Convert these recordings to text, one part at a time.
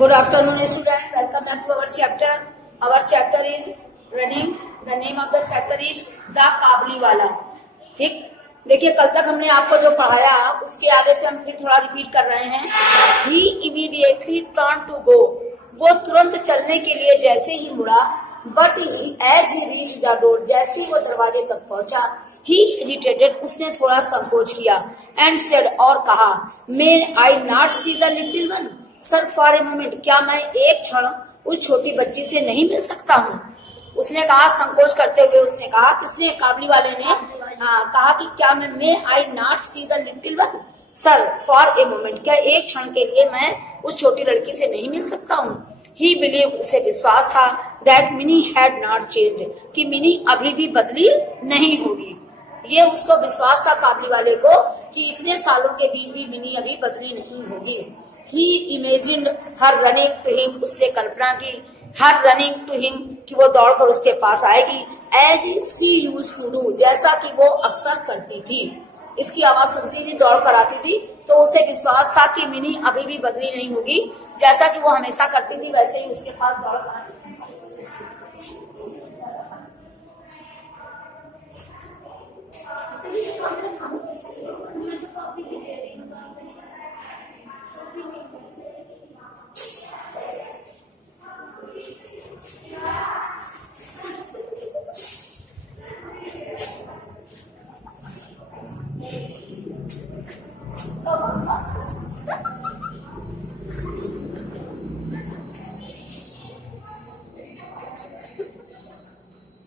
Good afternoon, students. Welcome back to our chapter. Our chapter is running. The name of the chapter is The Kabuliwala. ठीक, देखिए कल तक हमने आपको जो पढ़ाया उसके आगे से हम फिर थोड़ा रिपीट कर रहे हैं. He immediately turned to go. वो तुरंत चलने के लिए जैसे ही मुड़ा, but as he reached the door, जैसे ही वो दरवाजे तक पहुंचा, he hesitated, उसने थोड़ा संकोच किया, and said, और कहा, May I not see the little one? Sir for a moment, क्या मैं एक क्षण उस छोटी बच्ची से नहीं मिल सकता हूँ? उसने कहा, संकोच करते हुए उसने कहा, इसने काबुलीवाले ने कहा कि क्या मैं may I not see the little one? Sir for a moment, क्या एक क्षण के लिए मैं उस छोटी लड़की से नहीं मिल सकता हूँ? ही बिलीव, उसे विश्वास था, that mini had not changed, कि मिनी अभी भी बदली नहीं होगी. ये उसको विश्वास था काबुलीवाले को कि इतने सालों के बीच भी मिनी अभी बदली नहीं होगी. He imagined her running to him, उसने कल्पना की her running to him कि वो दौड़कर उसके पास आएगी, as she used to do, जैसा कि वो अक्सर करती थी. इसकी आवाज सुनती थी, दौड़कर आती थी, तो उसे विश्वास था कि मिनी अभी भी बदली नहीं होगी, जैसा कि वो हमेशा करती थी वैसे ही उसके पास दौड़कर आती.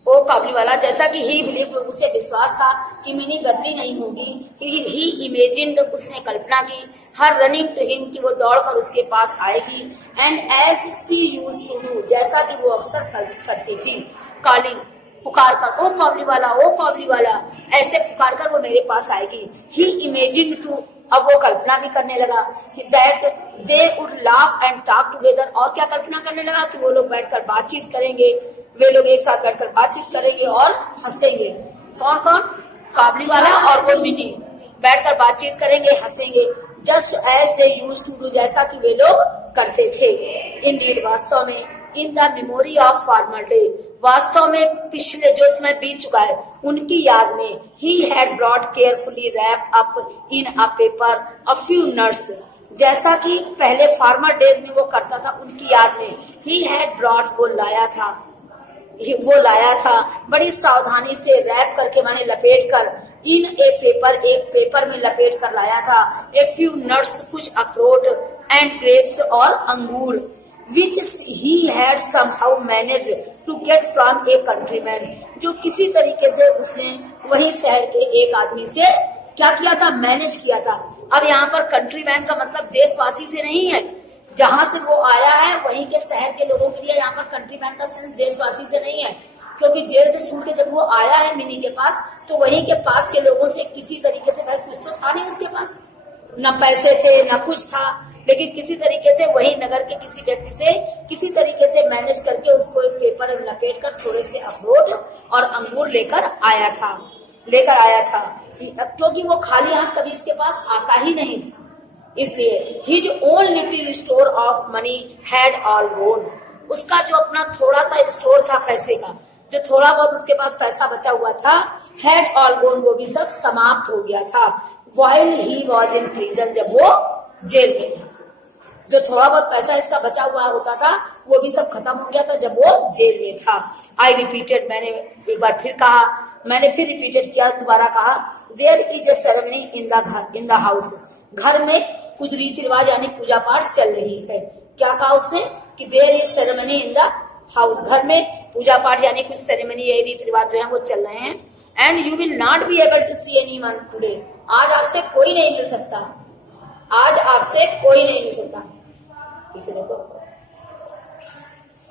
वो काबुलीवाला, जैसा कि ही बिलीव, उसे विश्वास था कि मिनी बदली नहीं होगी. ही इमेजिन्ड, उसने कल्पना की, हर रनिंग टू हिम, कि वो दौड़कर उसके पास आएगी, and as she used to do, जैसा कि वो अक्सर करती थी. कॉलिंग, पुकार कर, ओ काबुलीवाला, ओ काबुलीवाला, ऐसे पुकार कर वो मेरे पास आएगी. ही इमेजिन्ड टू, अब वो कल्पना भी करने लगा, that they would laugh and talk together, और क्या कल्पना करने लगा कि वो लोग बैठकर बातचीत करेंगे, वे लोग एक साथ बैठकर बातचीत करेंगे और हंसेंगे. कौन कौन? काबुलीवाला और वो मिनी बैठकर बातचीत करेंगे, हंसेंगे. Just as they used to do, जैसा कि वे लोग करते थे. इंडीड, वास्तव में. In the memory of former day, वास्तव में पिछले जो समय बीत चुका है उनकी याद में. He had brought carefully wrap up in a paper a few nuts, जैसा कि पहले फार्मर डेज में वो करता था उनकी याद में. ही हैड ब्रॉट, वो लाया था बड़ी सावधानी से, रैप करके माने लपेट कर, इन ए पेपर, एक पेपर में लपेट कर लाया था, ए फ्यू नट्स, कुछ अखरोट, एंड ग्रेप्स, और अंगूर, which he had somehow manage to get from a countryman, जो किसी तरीके से उसने वही शहर के एक आदमी से क्या किया था? मैनेज किया था. अब यहाँ पर कंट्रीमैन का मतलब देशवासी से नहीं है, जहां से वो आया है वहीं के शहर के लोगों के लिए यहाँ पर कंट्रीमैन का सेंस देशवासी से नहीं है, क्योंकि जेल से छूट के जब वो आया है मिनी के पास, तो वहीं के पास के लोगों से किसी तरीके से, भाई कुछ तो था नहीं उसके पास, न पैसे थे न कुछ था, लेकिन किसी तरीके से वही नगर के किसी व्यक्ति से किसी तरीके से मैनेज करके उसको एक पेपर में लपेट कर थोड़े से अखरोट और अंगूर लेकर आया था, क्योंकि वो खाली हाथ कभी इसके पास आता ही नहीं था. इसलिए his own little store of money had all gone, उसका जो अपना थोड़ा सा स्टोर था पैसे का, जो थोड़ा बहुत उसके पास पैसा बचा हुआ था, हैड ऑल गॉन, वो भी सब समाप्त हो गया था. While he was in prison, जब वो जेल में था, जो थोड़ा बहुत पैसा इसका बचा हुआ होता था वो भी सब खत्म हो गया था जब वो जेल में था. आई रिपीटेड, मैंने एक बार फिर कहा, मैंने फिर रिपीटेड किया, दोबारा कहा, there is a ceremony in the house, घर में कुछ रीति रिवाज यानी पूजा पाठ चल रही है. क्या कहा उसने? कि there is ceremony in the house, घर में पूजा पाठ यानी कुछ सेरेमनी, ये रीति रिवाज जो है वो चल रहे हैं. And you will not be able to see anyone today, आज आपसे कोई नहीं मिल सकता, आज आपसे कोई नहीं मिल सकता. पीछे देखो,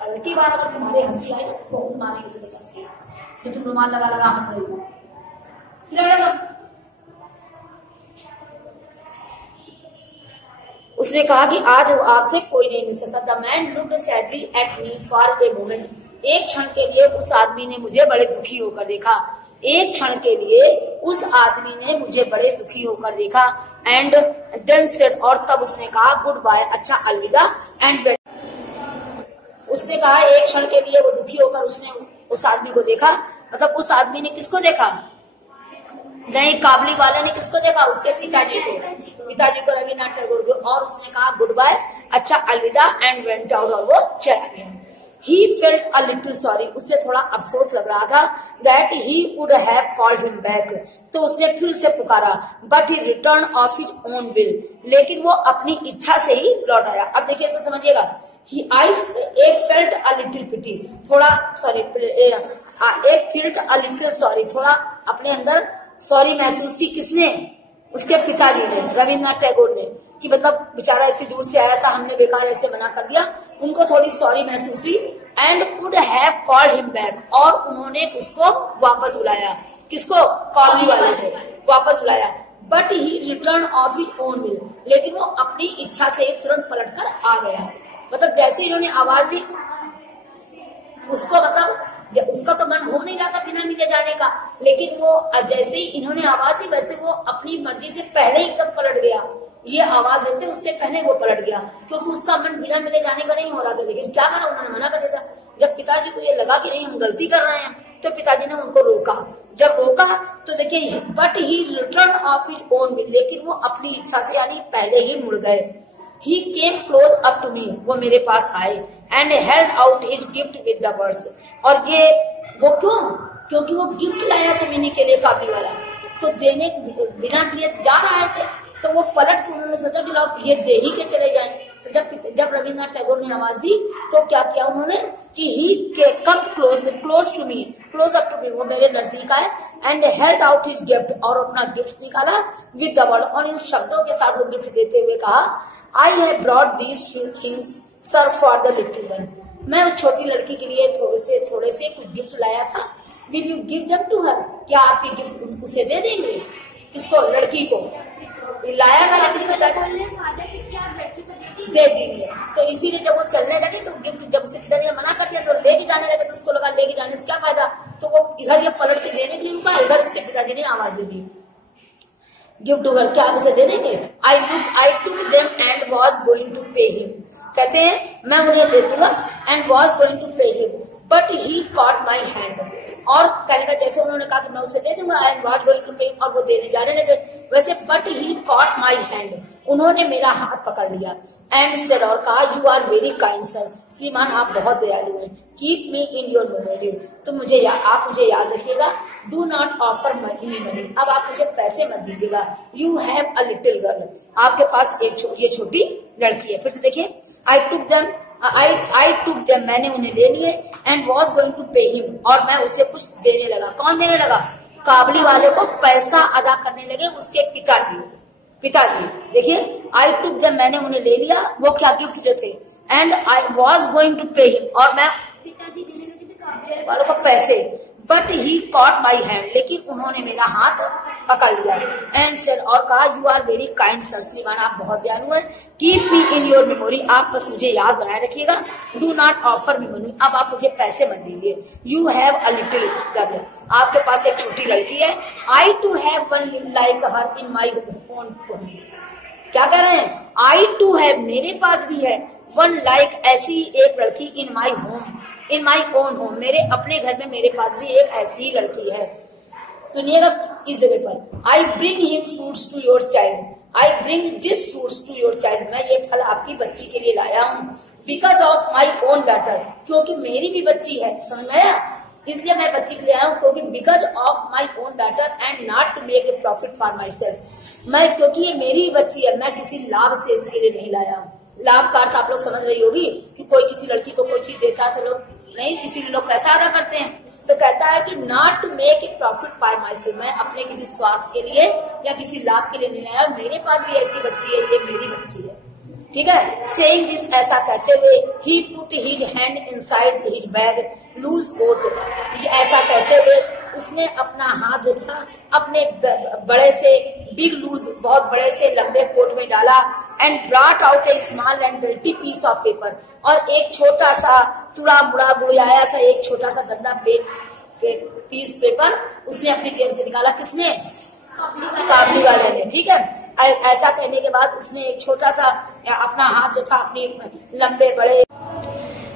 अगली बार अगर तुम्हारे हंसी आए तो बहुत मारेंगे तुम्हें हंस के, जो तुम रुमाल लगा लगा हंस रही हो. उसने कहा कि आज आपसे कोई नहीं मिल सकता. The man looked sadly at me for a moment, एक क्षण के लिए उस आदमी ने मुझे बड़े दुखी होकर देखा. एक क्षण के लिए उस आदमी ने मुझे बड़े दुखी होकर देखा। एंड देन सेड, और तब उसने कहा गुड बाय, अच्छा अलविदा, एंड उसने कहा एक क्षण के लिए वो दुखी होकर उसने उस आदमी को देखा, मतलब उस आदमी ने किसको देखा, नहीं काबली वाले ने किसको देखा, उसके पिताजी को रविन्द्रनाथ टैगोर को, और उसने कहा गुड बाय, अच्छा अलविदा, एंड वेंट आउट, और वो चला गया। He felt a little sorry, उससे थोड़ा अफसोस लग रहा था, that he would have called him back, तो उसने फिर से पुकारा, but he returned of his own will, लेकिन वो अपनी इच्छा से ही लौट आया। अब देखिए इसको समझिएगा, I felt a little pity, थोड़ा sorry, felt a little sorry, थोड़ा अपने अंदर सॉरी महसूस की, किसने, उसके पिताजी ने, रविन्द्रनाथ टैगोर ने, कि मतलब बेचारा इतनी दूर से आया था, हमने बेकार ऐसे मना कर दिया, उनको थोड़ी सॉरी महसूस हुई, and would have called him back, और उन्होंने उसको वापस बुलाया, किसको, काबली वाले को वापस बुलाया, but he return of his own will, लेकिन वो अपनी इच्छा से तुरंत पलट कर आ गया। मतलब जैसे इन्होंने आवाज दी उसको, मतलब उसका तो मन हो नहीं रहा था बिना मिले जाने का, लेकिन वो जैसे ही इन्होंने आवाज दी वैसे वो अपनी मर्जी से पहले ही एकदम पलट गया, ये आवाज देते उससे पहले वो पलट गया, क्योंकि उसका मन बिना मिले जाने का नहीं हो रहा था। लेकिन क्या करा, उन्होंने मना कर दिया था। जब पिताजी को ये लगा कि नहीं हम गलती कर रहे हैं, तो पिताजी ने उनको रोका। जब रोका तो देखिए, but he return of his own will, लेकिन वो अपनी इच्छा से यानी पहले ही मुड़ गए। He came close up to me, वो मेरे पास आए, and held out his gift with the words, और ये वो क्यों, क्योंकि वो गिफ्ट लाया था मिनी के लिए काबली वाला, तो देने बिना दिए जा रहे थे, तो वो पलट के उन्होंने सोचा कि लोग ये दे ही के चले जाएं। तो जब रविन्द्रनाथ टैगोर ने आवाज दी तो क्या किया उन्होंने कि he come close to me, close up to me, वो मेरे नजदीक आए, and held out his gift, और अपना गिफ्ट निकाला विद द वर्ड, और इन शब्दों के साथ वो गिफ्ट देते हुए कहा, I have brought these few things sir for the little one, मैं उस छोटी लड़की के लिए थोड़े से कुछ गिफ्ट लाया था, will you give them to her, क्या आप ये गिफ्ट उसे दे देंगे, इसको, लड़की को लाया था, लेकिन दे देंगे। तो इसीलिए जब वो चलने लगे तो गिफ्ट, जब उसे पिताजी ने मना कर दिया तो लेके जाने लगे, तो उसको लगा लेके जाने से क्या फायदा, तो वो इधर ये पलट के देने के लिए रुका, इधर उसके पिताजी ने आवाज दे दी, गिफ्ट होकर क्या आप उसे दे देंगे। I took them and was going to pay him, कहते हैं मैं उन्हें दे दूंगा, and was going to pay him, but he caught my hand, और कहने का जैसे उन्होंने कहा कि मैं उसे दे दूंगा, एंड वॉज गोइंग टू पे, और वो देने जाने लगे, वैसे but he caught my hand, उन्होंने मेरा हाथ पकड़ लिया, एंड सेड, और कहा, you are very kind sir, श्रीमान आप बहुत दयालु हैं, keep me in your memory, तो आप मुझे याद रखिएगा, do not offer me money, अब आप मुझे पैसे मत दीजिएगा, you have a little girl, आपके पास ये छोटी लड़की है। फिर से देखिए, आई टुक देम, मैंने उन्हें ले लिए, and was going to pay him, और मैं उससे कुछ देने लगा, कौन देने लगा, काबली वाले को पैसा अदा करने लगे उसके पिताजी। देखिए, आई टुक देम, मैंने उन्हें ले लिया, वो क्या गिफ्ट जो थे, and I was going to pay him, और मैं पिताजी देने लगे काबली वालों को पैसे, but he caught my hand, लेकिन उन्होंने मेरा हाथ पकड़ लिया, एंड सेड, और कहा, you are very kind sir, श्रीमान आप बहुत दयालु हैं, keep me in your memory, आप बस मुझे याद बनाए रखिएगा, do not offer me money, अब आप मुझे पैसे मत दीजिए, you have a little girl, आपके पास एक छोटी लड़की है, I too have one like her in my own home, क्या कह रहे हैं, आई टू हैव, मेरे पास भी है, वन लाइक, ऐसी एक लड़की, in my home, in my own home, मेरे अपने घर में मेरे पास भी एक ऐसी लड़की है। सुनिएगा इस जगह पर, I bring him fruits to your child, I bring this fruits to your child, मैं ये फल आपकी बच्ची के लिए लाया हूँ, because of my own daughter, क्योंकि मेरी भी बच्ची है, समझ में आया, इसलिए मैं बच्ची के लिए आया हूँ, क्योंकि because of my own daughter, and not to make a profit for myself, मैं क्योंकि ये मेरी बच्ची है, मैं किसी लाभ से इसके लिए नहीं लाया हूँ। लाभ का अर्थ आप लोग समझ रही होगी कि कोई किसी लड़की को कोई चीज देता है तो लोग नहीं, इसीलिए लोग पैसा अदा करते हैं, तो कहता है कि not to make a profit for myself, मैं अपने किसी स्वार्थ के लिए या किसी लाभ के लिए नहीं लाया, मेरे पास भी ऐसी बच्ची है, ये मेरी बच्ची है, ठीक है। सेइंग दिस, ऐसा कहते हुए, he put his hand inside his bag loose coat, ऐसा कहते हुए उसने अपना हाथ जो था अपने बड़े से बिग लूज, बहुत बड़े से लंबे कोट में डाला, and brought out a small and dirty piece of paper, और एक छोटा सा चुड़ा मुड़ा बुढ़ियाया सा एक छोटा सा गंदा पीस पेपर उसने अपनी जेब से निकाला, किसने, काबली वाले ने, ठीक है। ऐसा कहने के बाद उसने एक छोटा सा अपना हाथ जो था अपने लंबे बड़े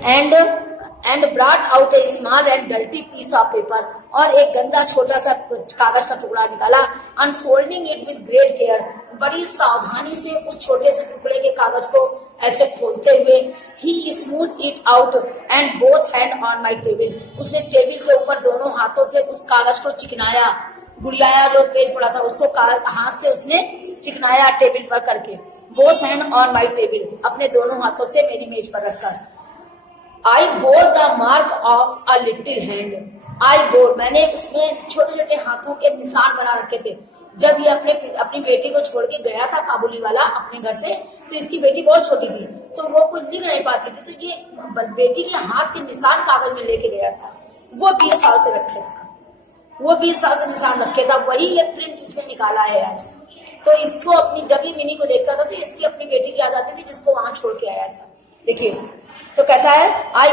and brought out a small and dirty piece of paper, और एक गंदा छोटा सा कागज का टुकड़ा निकाला। Unfolding it with great care, बड़ी सावधानी से उस छोटे से टुकड़े के कागज को ऐसे खोलते हुए, he smooth it out and both hand on my table, उसने टेबल के ऊपर दोनों हाथों से उस कागज को चिकनाया, गुड़ियाया जो पेज पड़ा था उसको हाथ से उसने चिकनाया टेबल पर करके। Both hand on my table, अपने दोनों हाथों से मेरी मेज पर रखकर। I bore the mark of a little hand, I bore, मैंने इसमें छोटे छोटे हाथों के निशान बना रखे थे। जब ये अपनी बेटी को छोड़ के गया था काबुली वाला अपने घर से, तो इसकी बेटी बहुत छोटी थी, तो वो कुछ लिख नहीं पाती थी, तो ये बेटी के हाथ के निशान कागज में लेके गया था। वो 20 साल से रखे था, वो 20 साल से निशान रखे था, वही ये प्रिंट इसने निकाला है आज। तो इसको अपनी, जब ये मिनी को देखता था तो इसकी अपनी बेटी की याद आती थी जिसको वहां छोड़ के आया था। देखिए, तो कहता है I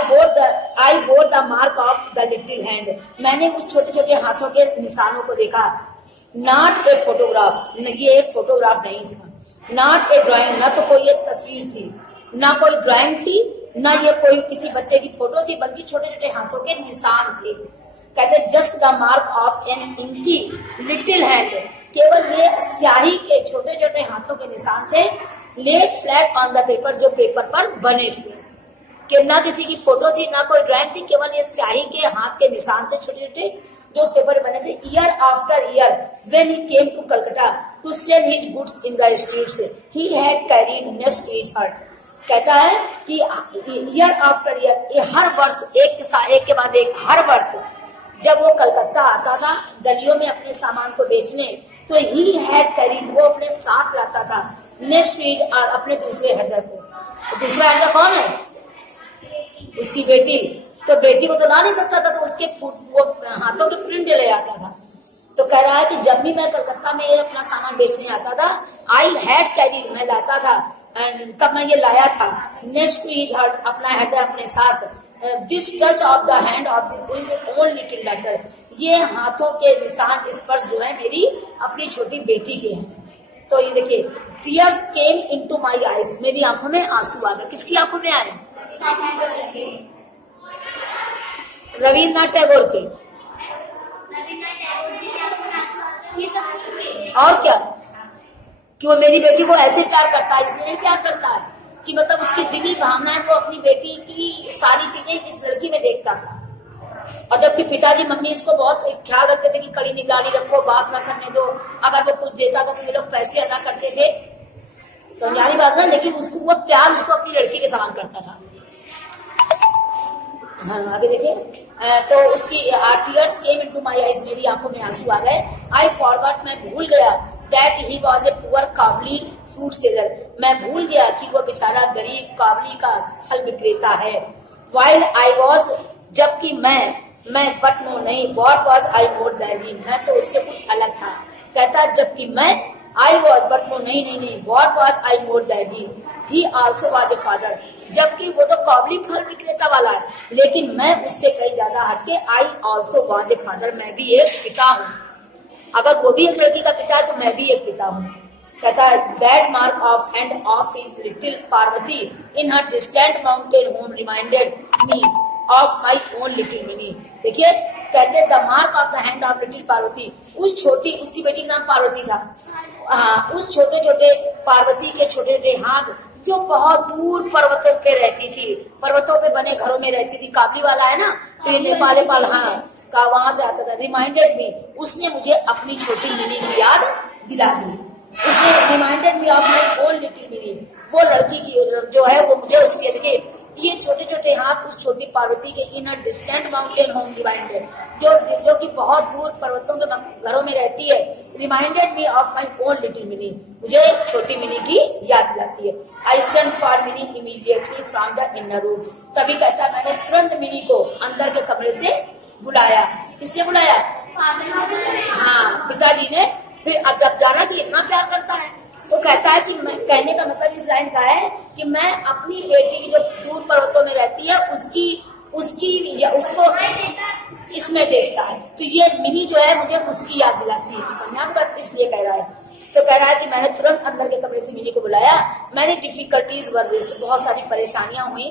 bore the mark of the little hand, मैंने उस छोटे छोटे हाथों के निशानों को देखा। नॉट ए फोटोग्राफ, ये एक फोटोग्राफ नहीं था। नॉट ए ड्राइंग, ना तो कोई एक तस्वीर थी, ना कोई ड्राइंग थी, ना ये कोई किसी बच्चे की फोटो थी, बल्कि छोटे छोटे हाथों के निशान थे। कहते just the mark of an inky little hand, केवल ये स्याही के छोटे छोटे हाथों के निशान थे। Let flat on the paper, जो पेपर पर बने थे, कि ना किसी की फोटो थी, ना कोई ड्राइंग थी, केवल ये स्याही के हाथ के निशान थे छोटे छोटे जो उस पेपर पर बने थे। Year after year when he came to Calcutta to sell his goods in the streets, he had carried next to his heart. कहता है कि ईयर आफ्टर ईयर, हर वर्ष एक के बाद एक, हर वर्ष जब वो कलकत्ता आता था गलियों में अपने सामान को बेचने, तो ही हैड कैरीड, वो अपने साथ लाता था नेक्स्ट टू हिज हार्ट, अपने दूसरे हृदय को। दूसरा हृदय कौन है? उसकी बेटी। तो बेटी को तो ला नहीं सकता था, तो उसके वो हाथों के प्रिंट ले आता था। तो कह रहा है कि जब भी मैं कलकत्ता में अपना सामान बेचने आता था, आई हैड कैरीड, मैं लाता था, एंड कब मैं ये लाया था, नेक्स्ट टू हिज हार्ट, अपना हृदय अपने साथ। This touch of the hand of his own little daughter, ये हाथों के निशान स्पर्श जो है मेरी अपनी छोटी बेटी के हैं। तो ये देखिए, tears came into my eyes, मेरी आंखों में आंसू आ गए। किसकी आंखों में आए? रविन्द्रनाथ टैगोर के। और क्या, कि वो मेरी बेटी को ऐसे प्यार करता है, इसलिए प्यार करता है कि मतलब उसकी दिली भावनाएं, वो अपनी बेटी की सारी चीजें इस लड़की में देखता था। और जबकि पिताजी मम्मी इसको बहुत ख्याल रखते थे कि कड़ी निगरानी रखो, बात ना करने दो, अगर वो कुछ देता था तो ये लोग पैसे अदा करते थे, समझानी बात ना, लेकिन उसको वो प्यार उसको अपनी लड़की के समान करता था। हाँ, आगे देखिए, तो उसकी tears came into my eyes, मेरी आंखों में आंसू आ गए। आई फॉरगॉट, मैं भूल गया, that he was a poor Kabuli fruit seller, मैं भूल गया कि वो बेचारा गरीब काबली का फल विक्रेता है। व्हाइल आई वाज, जबकि मैं बट नो नहीं, what was I more than him, मैं तो उससे कुछ अलग था। कहता जबकि मैं, आई वाज बट नो नहीं, what was I more than him, he also was a father, जबकि वो तो काबली फल विक्रेता वाला है, लेकिन मैं उससे कहीं ज्यादा हटके, I also was a father, मैं भी एक पिता हूँ। अगर वो भी एक लड़की का पिता है तो मैं भी एक पिता हूँ। कहता है that mark of hand of his little Parvati in her distant mountain home reminded me of my own little mini. देखिए, कहते the mark of the hand of little Parvati, उस छोटी, उसकी बेटी का नाम पार्वती था, हाँ, उस छोटे छोटे पार्वती के छोटे छोटे हाथ जो बहुत दूर पर्वतों पे रहती थी, पर्वतों पे बने घरों में रहती थी, काबली वाला है ना, तो ये नेपाल, हाँ, का वहां से आता था। रिमाइंडेड मी, उसने मुझे अपनी छोटी मिनी की याद दिला दी। उसने reminded me of my own little mini, वो लड़की की जो है वो मुझे उसके, देखिए ये छोटे छोटे हाथ उस छोटी पार्वती के in a distant mountain home reminded, जो कि बहुत दूर पर्वतों के घरों में रहती है। Reminded me of my own little mini, मुझे छोटी मिनी की याद दिलाती है। I sent for mini immediately from the inner room, तभी कहता मैंने तुरंत मिनी को अंदर के कमरे से बुलाया। किसने बुलाया? हाँ, पिताजी ने। फिर अब जब जाना कि इतना प्यार करता है तो कहता है कि मैं, कहने का मतलब इस लाइन का है कि मैं अपनी बेटी की जो दूर पर्वतों में रहती है उसकी या उसको इसमें देखता है, तो ये मिनी जो है मुझे उसकी याद दिलाती है। समझा बात, इसलिए कह रहा है। तो कह रहा है कि मैंने तुरंत अंदर के कमरे से मिनी को बुलाया। मैंने डिफिकल्टीज वर रेस्ड, बहुत सारी परेशानियां हुई।